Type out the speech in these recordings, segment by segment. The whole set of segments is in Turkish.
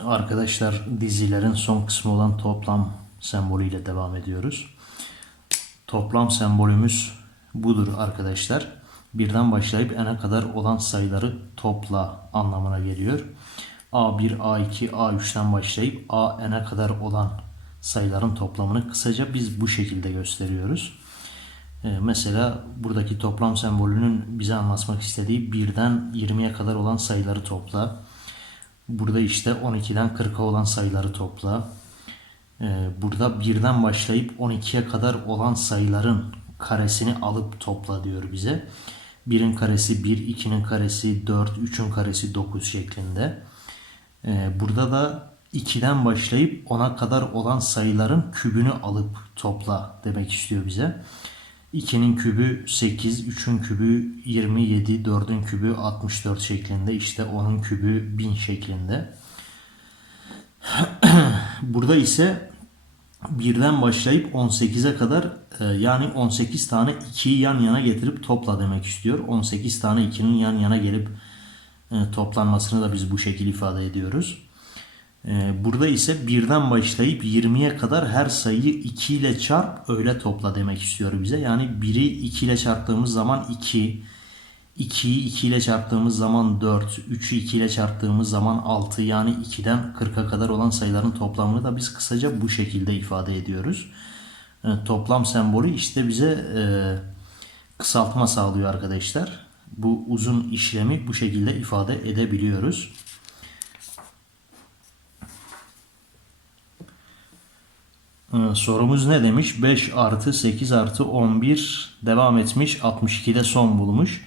Arkadaşlar dizilerin son kısmı olan toplam sembolüyle devam ediyoruz. Toplam sembolümüz budur arkadaşlar. Birden başlayıp n'e kadar olan sayıları topla anlamına geliyor. A1, A2, A3'ten başlayıp a n'e kadar olan sayıların toplamını kısaca biz bu şekilde gösteriyoruz. Ee, Mesela buradaki toplam sembolünün bize anlatmak istediği birden 20'ye kadar olan sayıları topla. Burada işte 12'den 40'a olan sayıları topla. Ee, Burada birden başlayıp 12'ye kadar olan sayıların karesini alıp topla diyor bize. 1'in karesi 1, 2'nin karesi 4, 3'ün karesi 9 şeklinde. Ee, Burada da 2'den başlayıp 10'a kadar olan sayıların kübünü alıp topla demek istiyor bize. 2'nin kübü 8, 3'ün kübü 27, 4'ün kübü 64 şeklinde işte 10'un kübü 1000 şeklinde. Burada ise birden başlayıp 18'e kadar e, yani 18 tane 2'yi yan yana getirip topla demek istiyor. 18 tane 2'nin yan yana gelip e, toplanmasını da biz bu şekilde ifade ediyoruz. E, Burada ise birden başlayıp 20'ye kadar her sayıyı 2 ile çarp öyle topla demek istiyor bize. Yani 1'i 2 ile çarptığımız zaman 2, 2'yi 2 ile çarptığımız zaman 4, 3'ü 2 ile çarptığımız zaman 6 yani 2'den 40'a kadar olan sayıların toplamını da biz kısaca bu şekilde ifade ediyoruz. E, Toplam sembolü işte bize e, kısaltma sağlıyor arkadaşlar. Bu uzun işlemi bu şekilde ifade edebiliyoruz. Sorumuz ne demiş? 5 artı 8 artı 11 devam etmiş. 62'de son bulmuş.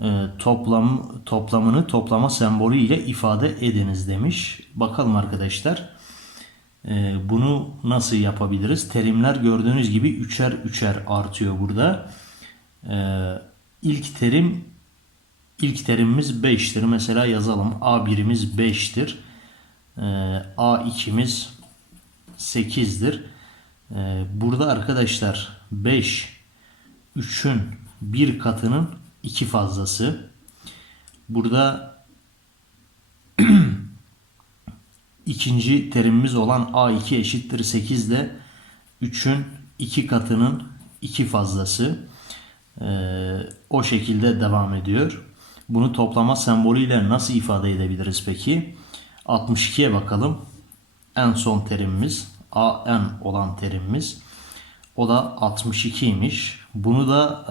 Ee, Toplam toplamını toplama sembolü ile ifade ediniz demiş. Bakalım arkadaşlar. Ee, Bunu nasıl yapabiliriz? Terimler gördüğünüz gibi üçer üçer artıyor burada. Ee, İlk terim ilk terimimiz 5'tir. Mesela yazalım. A1'imiz 5'tir. A2'miz 8'dir. Ee, Burada arkadaşlar 5 3'ün bir katının iki fazlası. Burada ikinci terimimiz olan A2 eşittir 8 de 3'ün iki katının iki fazlası. Ee, o şekilde devam ediyor. Bunu toplama sembolüyle nasıl ifade edebiliriz peki? 62'ye bakalım. En son terimimiz AN olan terimimiz. O da 62'ymiş. Bunu da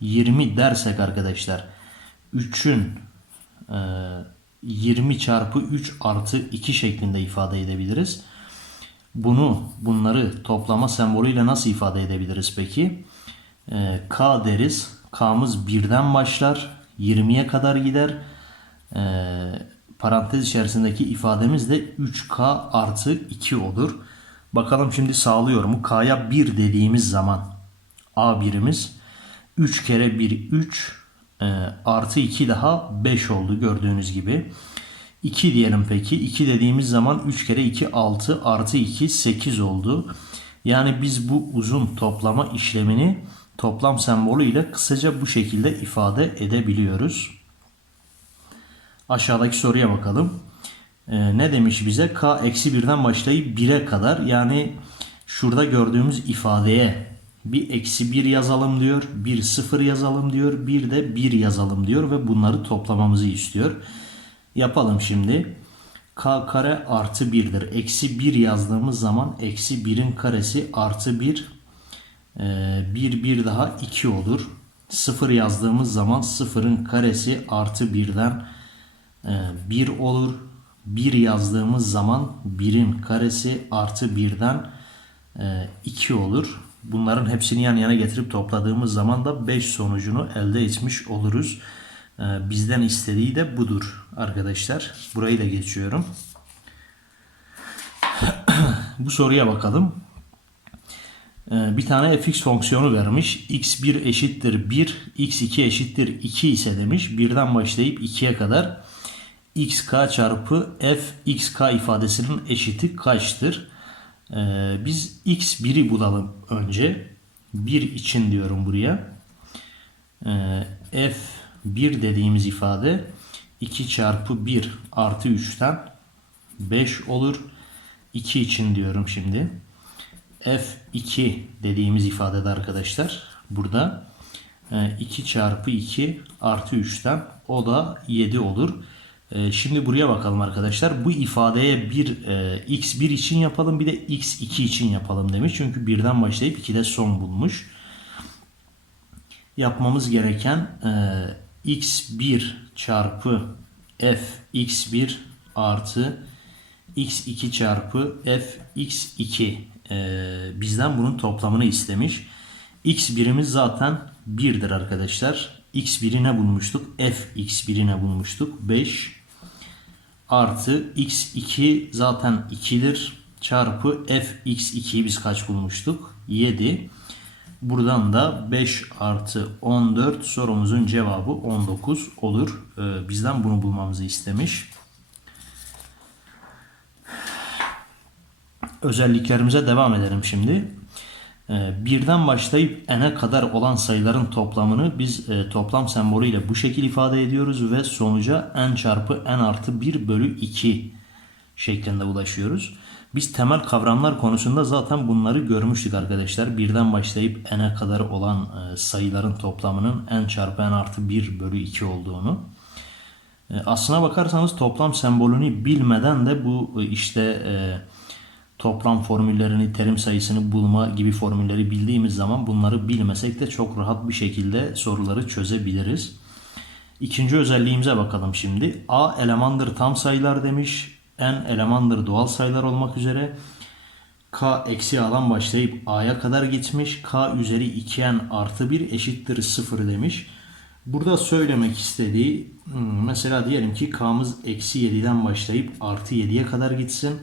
e, 20 dersek arkadaşlar 3'ün e, 20 çarpı 3 artı 2 şeklinde ifade edebiliriz. Bunu bunları toplama sembolüyle nasıl ifade edebiliriz peki? E, K deriz. K'mız birden başlar. 20'ye kadar gider. E, parantez içerisindeki ifademiz de 3K artı 2 olur. Bakalım şimdi sağlıyor mu? K'ya 1 dediğimiz zaman A birimiz 3 kere 1 3 e, artı 2 daha 5 oldu gördüğünüz gibi. 2 diyelim peki. 2 dediğimiz zaman 3 kere 2 6 artı 2 8 oldu. Yani biz bu uzun toplama işlemini toplam sembolü ile kısaca bu şekilde ifade edebiliyoruz. Aşağıdaki soruya bakalım. Ee, ne demiş bize? K eksi 1'den başlayıp 1'e kadar yani şurada gördüğümüz ifadeye bir eksi 1 yazalım diyor. Bir 0 yazalım diyor. Bir de 1 yazalım diyor ve bunları toplamamızı istiyor. Yapalım şimdi. K kare artı 1'dir. Eksi 1 yazdığımız zaman eksi 1'in karesi artı 1 1 1 daha 2 olur. 0 yazdığımız zaman 0'ın karesi artı 1'den 1 olur. 1 yazdığımız zaman 1'in karesi artı 1'den 2 olur. Bunların hepsini yan yana getirip topladığımız zaman da 5 sonucunu elde etmiş oluruz. Ee, Bizden istediği de budur arkadaşlar. Burayı da geçiyorum. Bu soruya bakalım. Ee, Bir tane fx fonksiyonu vermiş. x1 eşittir 1, x2 eşittir 2 ise demiş. Birden başlayıp 2'ye kadar xk çarpı f xk ifadesinin eşiti kaçtır? Ee, biz x1'i bulalım önce. 1 için diyorum buraya. Ee, f1 dediğimiz ifade 2 çarpı 1 artı 3'ten 5 olur. 2 için diyorum şimdi. F2 dediğimiz ifadede arkadaşlar burada e, 2 çarpı 2 artı 3'ten o da 7 olur. E, Şimdi buraya bakalım arkadaşlar. Bu ifadeye bir e, x1 için yapalım bir de x2 için yapalım demiş. Çünkü birden başlayıp 2'de son bulmuş. Yapmamız gereken e, x1 çarpı f x1 artı x2 çarpı f x2 e, bizden bunun toplamını istemiş. x1'imiz zaten 1'dir arkadaşlar. x1'i ne bulmuştuk? f x1'i ne bulmuştuk? 5 artı x2 zaten 2'dir çarpı f x2'yi biz kaç bulmuştuk? 7. Buradan da 5 artı 14 sorumuzun cevabı 19 olur. Ee, bizden bunu bulmamızı istemiş. Özelliklerimize devam edelim şimdi. Ee, Birden başlayıp n'e kadar olan sayıların toplamını biz e, toplam sembolüyle bu şekil ifade ediyoruz ve sonuca n çarpı n artı 1 bölü 2 şeklinde ulaşıyoruz. Biz temel kavramlar konusunda zaten bunları görmüştük arkadaşlar. Birden başlayıp n'e kadar olan e, sayıların toplamının n çarpı n artı 1 bölü 2 olduğunu. E, Aslına bakarsanız toplam sembolünü bilmeden de bu işte toplam formüllerini, terim sayısını bulma gibi formülleri bildiğimiz zaman bunları bilmesek de çok rahat bir şekilde soruları çözebiliriz. İkinci özelliğimize bakalım şimdi. A elemandır tam sayılar demiş. N elemandır doğal sayılar olmak üzere. K eksi A'dan başlayıp A'ya kadar gitmiş. K üzeri 2N artı 1 eşittir 0 demiş. Burada söylemek istediği hmm, mesela diyelim ki K'mız eksi 7'den başlayıp artı 7'ye kadar gitsin.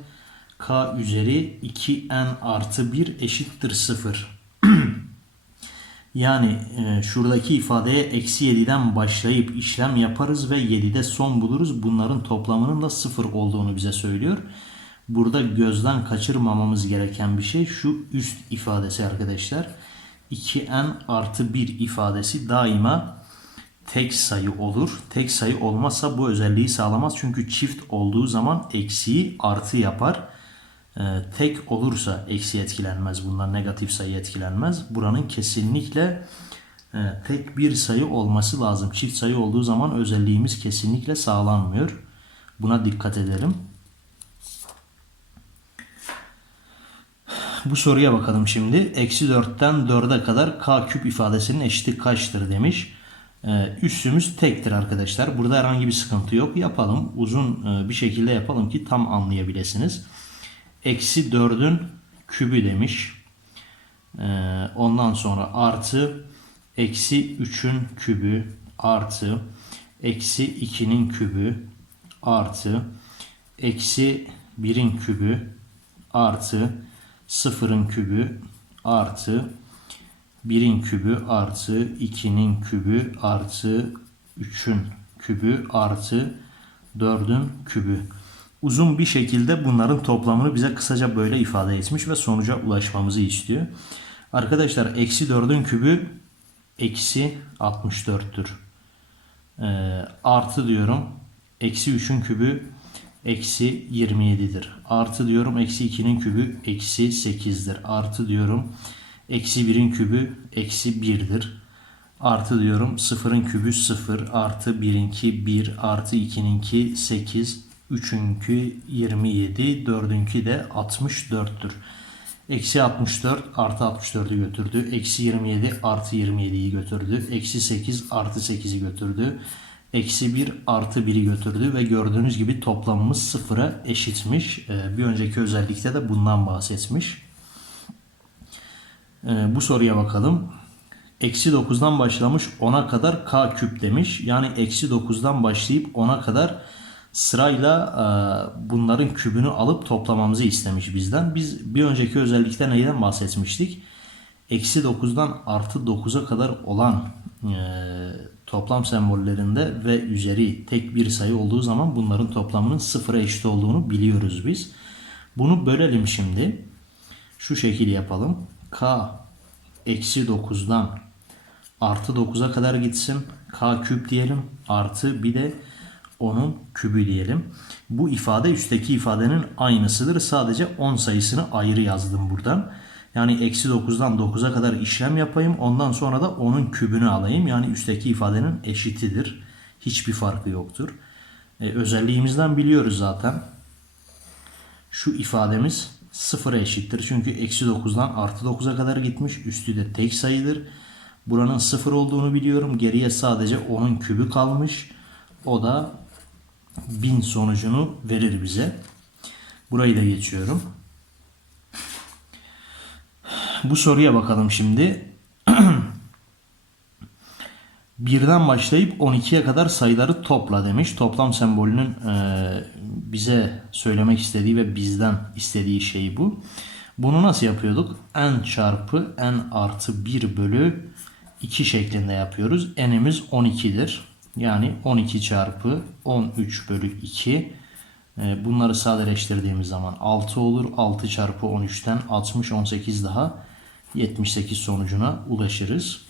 K üzeri 2N artı 1 eşittir 0. Yani e, şuradaki ifadeye eksi 7'den başlayıp işlem yaparız ve 7'de son buluruz. Bunların toplamının da 0 olduğunu bize söylüyor. Burada gözden kaçırmamamız gereken bir şey şu üst ifadesi arkadaşlar. 2n artı 1 ifadesi daima tek sayı olur. Tek sayı olmazsa bu özelliği sağlamaz. Çünkü çift olduğu zaman eksiği artı yapar. Ee, tek olursa eksi etkilenmez. Bunlar negatif sayı etkilenmez. Buranın kesinlikle e, tek bir sayı olması lazım. Çift sayı olduğu zaman özelliğimiz kesinlikle sağlanmıyor. Buna dikkat edelim. Bu soruya bakalım şimdi. Eksi 4'ten 4'e kadar k küp ifadesinin eşiti kaçtır demiş. Ee, üssümüz tektir arkadaşlar. Burada herhangi bir sıkıntı yok. Yapalım. Uzun e, bir şekilde yapalım ki tam anlayabilirsiniz. Eksi 4'ün kübü demiş. Ee, ondan sonra artı eksi 3'ün kübü artı eksi 2'nin kübü artı eksi 1'in kübü artı 0'ın kübü artı 1'in kübü artı 2'nin kübü artı 3'ün kübü artı 4'ün kübü. Uzun bir şekilde bunların toplamını bize kısaca böyle ifade etmiş ve sonuca ulaşmamızı istiyor. Arkadaşlar eksi 4'ün kübü eksi 64'tür. Ee, artı diyorum eksi 3'ün kübü eksi 27'dir. Artı diyorum eksi 2'nin kübü eksi 8'dir. Artı diyorum eksi 1'in kübü eksi 1'dir. Artı diyorum 0'ın kübü 0 artı 1'inki 1 artı 2'ninki 8 3'ünkü 27 4'ünkü de 64'tür. Eksi 64 artı 64'ü götürdü. Eksi 27 artı 27'yi götürdü. Eksi 8 artı 8'i götürdü. Eksi 1 artı 1'i götürdü ve gördüğünüz gibi toplamımız sıfıra eşitmiş. Ee, Bir önceki özellikte de bundan bahsetmiş. Ee, Bu soruya bakalım. Eksi 9'dan başlamış 10'a kadar k küp demiş. Yani eksi 9'dan başlayıp 10'a kadar sırayla e, bunların kübünü alıp toplamamızı istemiş bizden. Biz bir önceki özellikte neyden bahsetmiştik? Eksi 9'dan artı 9'a kadar olan e, toplam sembollerinde ve üzeri tek bir sayı olduğu zaman bunların toplamının sıfıra eşit olduğunu biliyoruz biz. Bunu bölelim şimdi. Şu şekil yapalım. K eksi 9'dan artı 9'a kadar gitsin. K küp diyelim. Artı bir de onun kübü diyelim. Bu ifade üstteki ifadenin aynısıdır. Sadece 10 sayısını ayrı yazdım buradan. Yani eksi 9'dan 9'a kadar işlem yapayım. Ondan sonra da 10'un kübünü alayım. Yani üstteki ifadenin eşitidir. Hiçbir farkı yoktur. E, özelliğimizden biliyoruz zaten. Şu ifademiz sıfıra eşittir. Çünkü eksi 9'dan artı 9'a kadar gitmiş. Üstü de tek sayıdır. Buranın sıfır olduğunu biliyorum. Geriye sadece 10'un kübü kalmış. O da 1000 sonucunu verir bize. Burayı da geçiyorum. Bu soruya bakalım şimdi. Birden başlayıp 12'ye kadar sayıları topla demiş. Toplam sembolünün e, bize söylemek istediği ve bizden istediği şey bu. Bunu nasıl yapıyorduk? n çarpı n artı 1 bölü 2 şeklinde yapıyoruz. n'imiz 12'dir. Yani 12 çarpı 13 bölü 2. E, bunları sadeleştirdiğimiz zaman 6 olur. 6 çarpı 13'ten 60, 18 daha 78 sonucuna ulaşırız.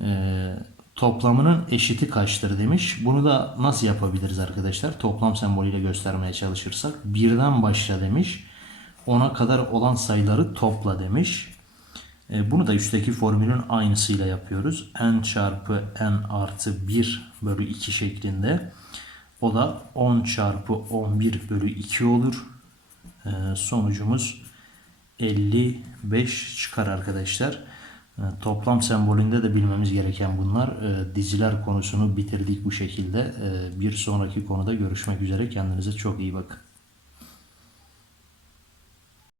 Ee, toplamının eşiti kaçtır demiş. Bunu da nasıl yapabiliriz arkadaşlar? Toplam sembolüyle göstermeye çalışırsak. Birden başla demiş. 10'a kadar olan sayıları topla demiş. Ee, bunu da üstteki formülün aynısıyla yapıyoruz. n çarpı n artı 1 bölü 2 şeklinde. O da 10 çarpı 11 bölü 2 olur. Ee, sonucumuz 55 çıkar arkadaşlar. Ee, Toplam sembolünde de bilmemiz gereken bunlar. Diziler konusunu bitirdik bu şekilde. Bir sonraki konuda görüşmek üzere. Kendinize çok iyi bakın.